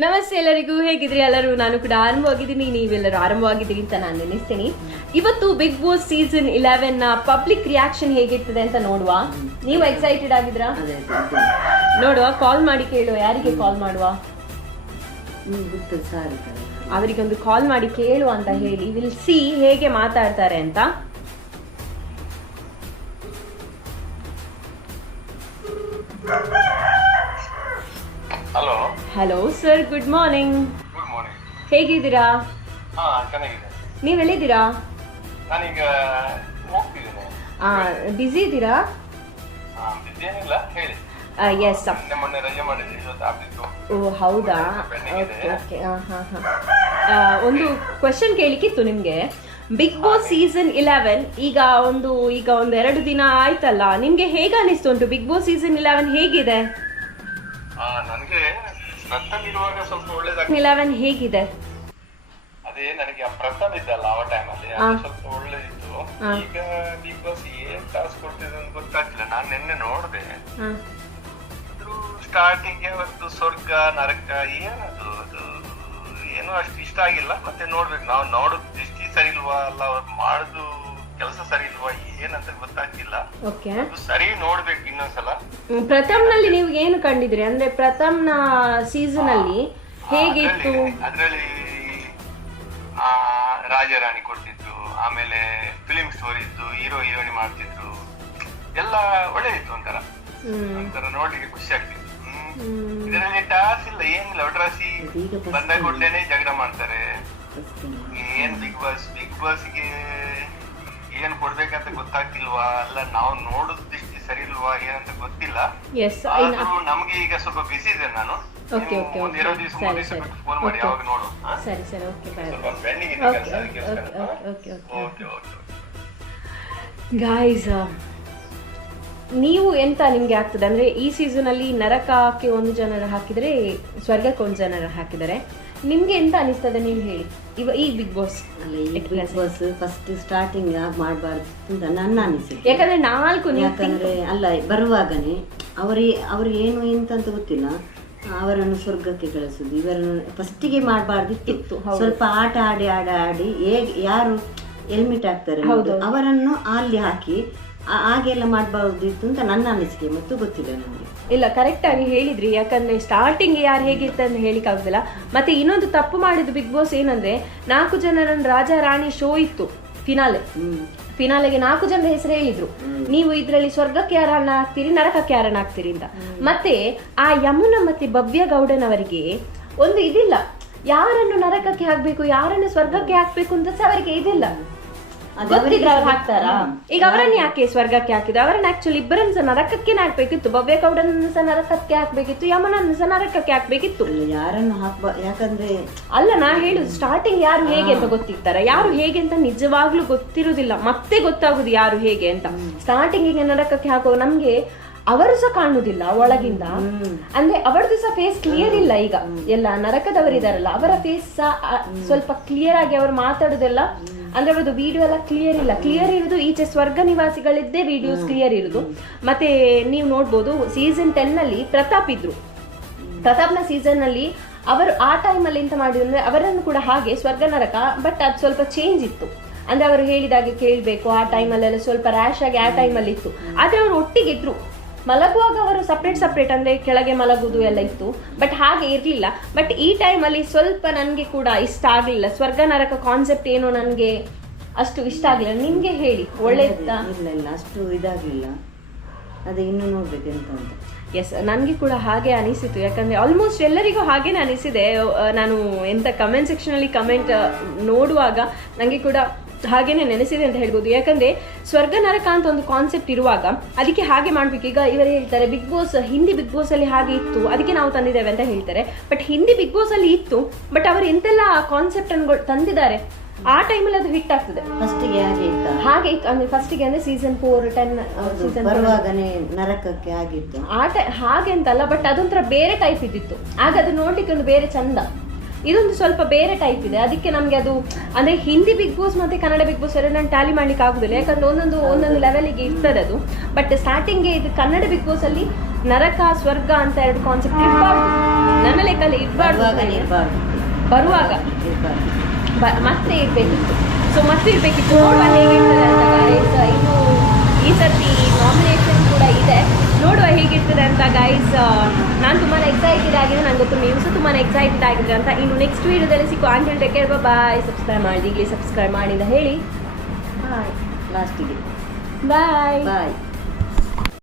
ನಮಸ್ತೆ ಎಲ್ಲರಿಗೂ ಹೇಗಿದ್ರಿ ಎಲ್ಲರೂ? ನಾನು ಕೂಡ ಆರಂಭವಾಗಿದ್ದೀನಿ. ನೀವೆಲ್ಲರೂ ಆರಂಭವಾಗಿದ್ದೀರಿ ಅಂತ ನಾನು ನೆನೆಸ್ತೀನಿ. ಇವತ್ತು ಬಿಗ್ ಬಾಸ್ ಸೀಸನ್ ಇಲೆವೆನ್ನ ಪಬ್ಲಿಕ್ ರಿಯಾಕ್ಷನ್ ಹೇಗಿರ್ತದೆ ಅಂತ ನೋಡುವ. ನೀವು ಎಕ್ಸೈಟೆಡ್ ಆಗಿದ್ರಾ ನೋಡುವ ಕಾಲ್ ಮಾಡಿ ಕೇಳುವ. ಯಾರಿಗೆ ಕಾಲ್ ಮಾಡುವ? ಅವರಿಗೊಂದು ಕಾಲ್ ಮಾಡಿ ಕೇಳುವ ಅಂತ ಹೇಳಿ. ವಿಲ್ ಸಿ ಹೇಗೆ ಮಾತಾಡ್ತಾರೆ ಅಂತ. Hello hello sir good morning good morning ಹೇಗಿದ್ದೀರಾ? ಹಾ ಚೆನ್ನಾಗಿದೆ. ನೀವು ಎಲ್ಲಿದ್ದೀರಾ? ನಾನೀಗ ಹೋಗ್ತಿದ್ದೇನೆ. ಬ್ಯುಸಿ ಇದ್ದೀರಾ? ಏನಿಲ್ಲ. ಹೇಳಿ. ಎಸ್ ಮೊನ್ನೆ ಮೊನ್ನೆ ರಜೆ ಮಾಡಿದ್ದೆ ಇವತ್ತು ಆಫೀಸು ಓ ಹೌದಾ? Okay okay. ಹಾಂ ಹಾಂ. ಒಂದು ಕ್ವೆಶನ್ ಕೇಳಿಕ್ಕಿತ್ತು ನಿಮ್ಗೆ. ಬಿಗ್ ಬಾಸ್ ಸೀಸನ್ ಇಲೆವೆನ್ ಈಗ ಒಂದು ಈಗ ಒಂದು ಎರಡು ದಿನ ಆಯ್ತಲ್ಲ ನಿಮ್ಗೆ ಹೇಗೆ ಅನಿಸ್ತು ಉಂಟು? ಬಿಗ್ ಬಾಸ್ ಸೀಸನ್ ಇಲೆವೆನ್ ಹೇಗಿದೆ? ನನಗೆ ಪ್ರಥಮ್ ಇರುವಾಗ ಸ್ವಲ್ಪ ಒಳ್ಳೇದಾಗ ಇಲೆವೆನ್ ಹೇಗಿದೆ? ಅದೇ ನನಗೆ ಆ ಪ್ರಥಮ್ ಇದ್ದಲ್ಲ ಆ ಟೈಮಲ್ಲಿ ಅದು ಸ್ವಲ್ಪ ಒಳ್ಳೇದಿತ್ತು. ಈಗ ಬಿಗ್ ಬಾಸ್ ಏನ್ ಟಾಸ್ಕ್ ಕೊಡ್ತಿದೆ ಅಂತ ಗೊತ್ತಾಗ್ತಿಲ್ಲ. ನಾನು ನಿನ್ನೆ ನೋಡಿದೆ. ಸ್ಟಾರ್ಟಿಂಗ್ ಅವತ್ತು ಸ್ವರ್ಗ ನರಕ ಏನದು ಅದು ಏನು ಅಷ್ಟು ಇಷ್ಟ ಆಗಿಲ್ಲ. ಮತ್ತೆ ನೋಡ್ಬೇಕು ನಾವು ನೋಡೋದು ದೃಷ್ಟಿ ಸರಿ ಇಲ್ವಾ? ಅಲ್ಲ ಅವ್ರು ಮಾಡುದು ಕೆಲಸ ಸರಿ ಏನಂತ ಗೊತ್ತಾಗ್ತಿಲ್ಲ. ಓಕೆ ಅದು ಸರಿ ನೋಡ್ಬೇಕು ಇನ್ನೊಂದ್ಸಲ. ಪ್ರಥಮ್ನಲ್ಲಿ ನೀವು ಏನು ಕಂಡಿದ್ರಿ ಅಂದ್ರೆ ಪ್ರಥಮ್ನ ಸೀಸನ್ ಅಲ್ಲಿ ಹೇಗಿತ್ತು? ಅದ್ರಲ್ಲಿ ಆ ರಾಜಾರಾಣಿ ಕೊಡ್ತಿದ್ರು ಆಮೇಲೆ ಫಿಲಿಂ ಸ್ಟೋರಿ ಇತ್ತು ಹೀರೋ ಹೀರೋಯಿನ್ ಮಾಡ್ತಿದ್ರು. ಎಲ್ಲ ಒಳ್ಳೆದಿತ್ತು ಒಂಥರ. ಹ್ಮ್. ಒಂಥರ ನೋಡ್ಲಿಕ್ಕೆ ಖುಷಿ ಆಗ್ತಿತ್ತು. ಹ್ಮ್. ಇದರಲ್ಲಿ ಟಾಸ್ ಇಲ್ಲ ಏನಿಲ್ಲ. ಒಟ್ರಾಸಿ ಬಂದಾಗ ಕೂಡ್ಲೇನೆ ಜಗಳ ಮಾಡ್ತಾರೆ. ಏನ್ ಬಿಗ್ ಬಾಸ್ ಬಿಗ್ ಬಾಸ್ಗೆ ಏನ್ ಕೊಡ್ಬೇಕಂತ ಗೊತ್ತಾಗ್ತಿಲ್ವಾ? ಅಲ್ಲ ನಾವು ನೋಡಿದ್ ದೃಷ್ಟಿ ಸರಿ ಇಲ್ವಾ ಏನಂತ ಗೊತ್ತಿಲ್ಲ. ಎಸ್ ಆದ್ರೂ ನಮ್ಗೆ ಈಗ ಸ್ವಲ್ಪ ಬಿಸಿ ಇದೆ ನಾನು. ಓಕೆ ನೀವು okay, ಒಂದ್ okay. ಎರಡು ದಿವಸ ಮೂರು ದಿವಸ ಬಿಟ್ಟು ಫೋನ್ ಮಾಡಿ. ಯಾವಾಗ ನೋಡು. ಹಾ? ಸರಿ ಸರಿ. ಓಕೆ ಬಾಯ್ ಸ್ವಲ್ಪ ಪೆಂಡಿಂಗ್ ಇದೆ ಓಕೆ ಕೆಲಸ ಅದಕ್ಕೋಸ್ಕರ okay okay okay okay okay guys ನೀವು ಎಂತ ನಿಮ್ಗೆ ಆಗ್ತದೆ? ಅಂದ್ರೆ ಈ ಸೀಸನ್ ಅಲ್ಲಿ ನರಕಕ್ಕೆ ಒಂದು ಜನರ ಹಾಕಿದ್ರೆ ಸ್ವರ್ಗಕ್ಕೆ ಒಂದು ಜನರ ಹಾಕಿದ್ದಾರೆ ನಿಮ್ಗೆ ಎಂತ ಅನಿಸ್ತದೆ ನೀವು ಹೇಳಿ? ಇವ ಈ ಬಿಗ್ ಬಾಸ್ ಅಲ್ಲ ಈ ಬಿಗ್ ಬಾಸ್ ಫಸ್ಟ್ ಸ್ಟಾರ್ಟಿಂಗ್ ಮಾಡಬಾರ್ದು ಅಂತ ನನ್ನ ಅನಿಸಿಕೆ. ಯಾಕಂದ್ರೆ ನಾಲ್ಕು ಯಾಕಂದ್ರೆ ಅಲ್ಲ ಬರುವಾಗನೇ ಅವರೇ ಅವ್ರು ಏನು ಎಂತ ಅಂತ ಗೊತ್ತಿಲ್ಲ. ಅವರನ್ನು ಸ್ವರ್ಗಕ್ಕೆ ಕಳಿಸುದು ಇವರನ್ನು ಫಸ್ಟಿಗೆ ಮಾಡಬಾರ್ದಿತ್ತು. ಸ್ವಲ್ಪ ಆಟ ಆಡಿ ಆಡ ಆಡಿ ಹೇಗೆ ಯಾರು ಎಲ್ಮಿಟ್ ಆಗ್ತಾರೆ ಅವರನ್ನು ಅಲ್ಲಿ ಹಾಕಿ ಹಾಗೆಲ್ಲ ಮಾಡಬಾರ್ದಿತ್ತು ಅಂತ ನನ್ನ ಅನಿಸಿಕೆ ಮತ್ತು ಗೊತ್ತಿಲ್ಲ ನನಗೆ. ಇಲ್ಲ ಕರೆಕ್ಟ್ ಆಗಿ ಹೇಳಿದ್ರಿ ಯಾಕಂದ್ರೆ ಸ್ಟಾರ್ಟಿಂಗ್ ಯಾರು ಹೇಗಿತ್ತು ಅಂತ ಹೇಳಿಕ್ ಆಗುದಿಲ್ಲ. ಮತ್ತೆ ಇನ್ನೊಂದು ತಪ್ಪು ಮಾಡಿದ್ದು ಬಿಗ್ ಬಾಸ್ ಏನಂದ್ರೆ ನಾಲ್ಕು ಜನರನ್ನ ರಾಜ ರಾಣಿ ಶೋ ಇತ್ತು ಫಿನಾಲೆ ಫಿನಾಲೆಗೆ ನಾಲ್ಕು ಜನರ ಹೆಸರು ಹೇಳಿದ್ರು. ನೀವು ಇದ್ರಲ್ಲಿ ಸ್ವರ್ಗಕ್ಕೆ ಯಾರನ್ನ ಹಾಕ್ತೀರಿ ನರಕಕ್ಕೆ ಯಾರನ್ನ ಹಾಕ್ತೀರಿ ಅಂತ. ಮತ್ತೆ ಆ ಯಮುನ ಮತ್ತೆ ಭವ್ಯ ಗೌಡನವರಿಗೆ ಒಂದು ಇದಿಲ್ಲ. ಯಾರನ್ನು ನರಕಕ್ಕೆ ಹಾಕ್ಬೇಕು ಯಾರನ್ನು ಸ್ವರ್ಗಕ್ಕೆ ಹಾಕ್ಬೇಕು ಅಂತ ಸಹ ಅವರಿಗೆ ಇದಿಲ್ಲ. ಅವ್ರು ಹಾಕ್ತಾರಾ? ಈಗ ಅವರನ್ನ ಯಾಕೆ ಸ್ವರ್ಗಕ್ಕೆ ಹಾಕಿದ್ರು ಅವರನ್ನ ಆಕ್ಚುಲಿ ಇಬ್ಬರನ್ನ ಸಹ ನರಕಕ್ಕೆ ಹಾಕ್ಬೇಕಿತ್ತು ಭವ್ಯ ಗೌಡನ ಸಹ ನರಕಕ್ಕೆ ಹಾಕ್ಬೇಕಿತ್ತು. ಯಮನನ್ನು ಸಹ ನರಕಕ್ಕೆ ಹಾಕ್ಬೇಕಿತ್ತು. ಯಾರನ್ನು ಹಾಕ್ಬ ಯಾಕಂದ್ರೆ ಅಲ್ಲ ನಾ ಹೇಳುದು ಸ್ಟಾರ್ಟಿಂಗ್ ಯಾರು ಹೇಗೆ ಅಂತ ಗೊತ್ತಿರ್ತಾರೆ ಯಾರು ಹೇಗೆ ಅಂತ ನಿಜವಾಗ್ಲೂ ಗೊತ್ತಿರುದಿಲ್ಲ ಮತ್ತೆ ಗೊತ್ತಾಗುದು ಯಾರು ಹೇಗೆ ಅಂತ. ಸ್ಟಾರ್ಟಿಂಗ್ ನರಕಕ್ಕೆ ಹಾಕುವ ನಮ್ಗೆ ಅವರು ಸಹ ಕಾಣುದಿಲ್ಲ ಒಳಗಿಂದ. ಅಂದ್ರೆ ಅವರದ್ದು ಸಹ ಫೇಸ್ ಕ್ಲಿಯರ್ ಇಲ್ಲ ಈಗ. ಎಲ್ಲ ನರಕದವರಿದಾರಲ್ಲ ಅವರ ಫೇಸ್ ಸಹ ಸ್ವಲ್ಪ ಕ್ಲಿಯರ್ ಆಗಿ ಅವರು ಮಾತಾಡುದೆಲ್ಲ ಅಂದ್ರೆ ಅವರದ್ದು ವಿಡಿಯೋ ಎಲ್ಲ ಕ್ಲಿಯರ್ ಇಲ್ಲ. ಕ್ಲಿಯರ್ ಇರೋದು ಈಚೆ ಸ್ವರ್ಗ ನಿವಾಸಿಗಳಿದ್ದೇ ವಿಡಿಯೋಸ್ ಕ್ಲಿಯರ್ ಇರೋದು. ಮತ್ತೆ ನೀವು ನೋಡ್ಬೋದು ಸೀಸನ್ ಟೆನ್ನಲ್ಲಿ ಪ್ರತಾಪ್ ಇದ್ರು. ಪ್ರತಾಪ್ನ ಸೀಸನ್ನಲ್ಲಿ ಅವರು ಆ ಟೈಮಲ್ಲಿ ಎಂತ ಮಾಡಿದ್ರು ಅಂದ್ರೆ ಅವರನ್ನು ಕೂಡ ಹಾಗೆ ಸ್ವರ್ಗ ನರಕ ಬಟ್ ಅದು ಸ್ವಲ್ಪ ಚೇಂಜ್ ಇತ್ತು. ಅಂದ್ರೆ ಅವರು ಹೇಳಿದಾಗೆ ಕೇಳಬೇಕು ಆ ಟೈಮಲ್ಲೆಲ್ಲ ಸ್ವಲ್ಪ ರ್ಯಾಶ್ ಆಗಿ ಆ ಟೈಮಲ್ಲಿ ಇತ್ತು ಆದ್ರೆ ಅವರು ಒಟ್ಟಿಗೆ ಇದ್ರು. ಮಲಗುವಾಗ ಅವರು ಸಪ್ರೇಟ್ ಸಪ್ರೇಟ್ ಅಂದ್ರೆ ಕೆಳಗೆ ಮಲಗುವುದು ಎಲ್ಲ ಇತ್ತು. ಬಟ್ ಹಾಗೆ ಇರಲಿಲ್ಲ. ಬಟ್ ಈ ಟೈಮಲ್ಲಿ ಸ್ವಲ್ಪ ನನಗೆ ಕೂಡ ಇಷ್ಟ ಆಗಲಿಲ್ಲ. ಸ್ವರ್ಗ ನರಕ ಕಾನ್ಸೆಪ್ಟ್ ಏನು ನನಗೆ ಅಷ್ಟು ಇಷ್ಟ ಆಗಲಿಲ್ಲ. ನಿಮಗೆ ಹೇಳಿ ಒಳ್ಳೆಯದಾ ಇಲ್ಲ ಇಲ್ಲ ಅಷ್ಟು ಇದಾಗಲಿಲ್ಲ. ಅದೇ ಇನ್ನು ನೋಡಬೇಕು ಎಂತ ಅಂತ. ಎಸ್ ನನಗೆ ಕೂಡ ಹಾಗೆ ಅನಿಸಿತು. ಯಾಕಂದ್ರೆ ಆಲ್ಮೋಸ್ಟ್ ಎಲ್ಲರಿಗೂ ಹಾಗೇನೆ ಅನಿಸಿದೆ. ನಾನು ಎಂಥ ಕಮೆಂಟ್ ಸೆಕ್ಷನಲ್ಲಿ ಕಮೆಂಟ್ ನೋಡುವಾಗ ನನಗೆ ಕೂಡ ಹಾಗೇನೆ ನೆನೆಸಿದೆ ಅಂತ ಹೇಳ್ಬೋದು. ಯಾಕಂದ್ರೆ ಸ್ವರ್ಗ ನರಕ ಅಂತ ಒಂದು ಕಾನ್ಸೆಪ್ಟ್ ಇರುವಾಗ ಅದಕ್ಕೆ ಹಾಗೆ ಮಾಡ್ಬೇಕು. ಈಗ ಇವರು ಹೇಳ್ತಾರೆ big boss Hindi big boss ಅಲ್ಲಿ ಹಾಗೆ ಇತ್ತು ಅದಕ್ಕೆ ನಾವು ತಂದಿದ್ದೇವೆ ಅಂತ ಹೇಳ್ತಾರೆ. ಬಟ್ ಹಿಂದಿ ಬಿಗ್ ಬಾಸ್ ಅಲ್ಲಿ ಇತ್ತು ಬಟ್ ಅವರು ಎಂತೆಲ್ಲ ಕಾನ್ಸೆಪ್ಟ್ ಅನ್ನು ತಂದಿದ್ದಾರೆ ಆ ಟೈಮಲ್ಲಿ ಅದು ಹಿಟ್ ಆಗ್ತದೆ. ಫಸ್ಟಿಗೆ ಹಾಗೆ ಇತ್ತು? ಹಾಗೆ ಇತ್ತು. ಅಂದ್ರೆ ಫಸ್ಟಿಗೆ ಅಂದ್ರೆ ಸೀಸನ್ ಫೋರ್ ಟೆನ್ ಸೀಸನ್ ಬರುವಾಗನೇ ನರಕಕ್ಕೆ ಆಗಿತ್ತು ಆ ಟೈ ಹಾಗೆ ಅಂತಲ್ಲ ಬಟ್ ಅದೊಂಥರ ಬೇರೆ ಟೈಪ್ ಇದ್ದಿತ್ತು. ಆಗ ಅದು ನೋಡ್ಲಿಕ್ಕೆ ಒಂದು ಬೇರೆ ಚಂದ. ಇದೊಂದು ಸ್ವಲ್ಪ ಬೇರೆ ಟೈಪ್ ಇದೆ. ಅದಕ್ಕೆ ನಮಗೆ ಅದು ಅಂದ್ರೆ ಹಿಂದಿ ಬಿಗ್ ಬಾಸ್ ಮತ್ತೆ ಕನ್ನಡ ಬಿಗ್ ಬಾಸ್ ಎರಡು ನಾನು ಟ್ಯಾಲಿ ಮಾಡ್ಲಿಕ್ಕೆ ಆಗುದಿಲ್ಲ. ಯಾಕಂದ್ರೆ ಒಂದೊಂದು ಒಂದೊಂದು ಲೆವೆಲಿಗೆ ಇರ್ತದೆ ಅದು. ಬಟ್ ಸ್ಟಾರ್ಟಿಂಗ್ಗೆ ಇದು ಕನ್ನಡ ಬಿಗ್ ಬಾಸ್ ಅಲ್ಲಿ ನರಕ ಸ್ವರ್ಗ ಅಂತ ಎರಡು ಕಾನ್ಸೆಪ್ಟ್ ಇರಬಾರ್ದು. ನನ್ನ ಲೆಕ್ಕಲ್ಲಿ ಇರ್ಬಾರ್ದು. ಬರುವಾಗ. ಮತ್ತೆ ಇರ್ಬೇಕಿತ್ತು. ಸೊ ಮತ್ತೆ ಇರಬೇಕಿತ್ತು. ನೋಡುವ ಹೇಗಿರ್ತದೆ ಅಂತ ಇನ್ನು ಈ ಸರ್ತಿ ನಾಮಿನೇಷನ್ ಕೂಡ ಇದೆ. ನೋಡುವ ಹೇಗಿರ್ತದೆ ಅಂತ ಗೈಸ್ ನಾನು ತುಂಬಾ ಎಕ್ಸೈಟೆಡ್ ಆಗಿದೆ ನಂಗೆ ಗೊತ್ತು ನೀವು ಸಹ ತುಂಬಾ ಎಕ್ಸೈಟೆಡ್ ಆಗಿದ್ರೆ ಅಂತ. ಇನ್ನು ನೆಕ್ಸ್ಟ್ ವೀಡಿಯೋದಲ್ಲಿ ಸಿಕ್ಕು aunty take care bye subscribe ಮಾಡಿ ಈಗಲೇ ಸಬ್ಸ್ಕ್ರೈಬ್ ಮಾಡಿ ಅಂತ ಹೇಳಿ. ಲಾಸ್ಟಿಗೆ ಬಾಯ್ ಬಾಯ್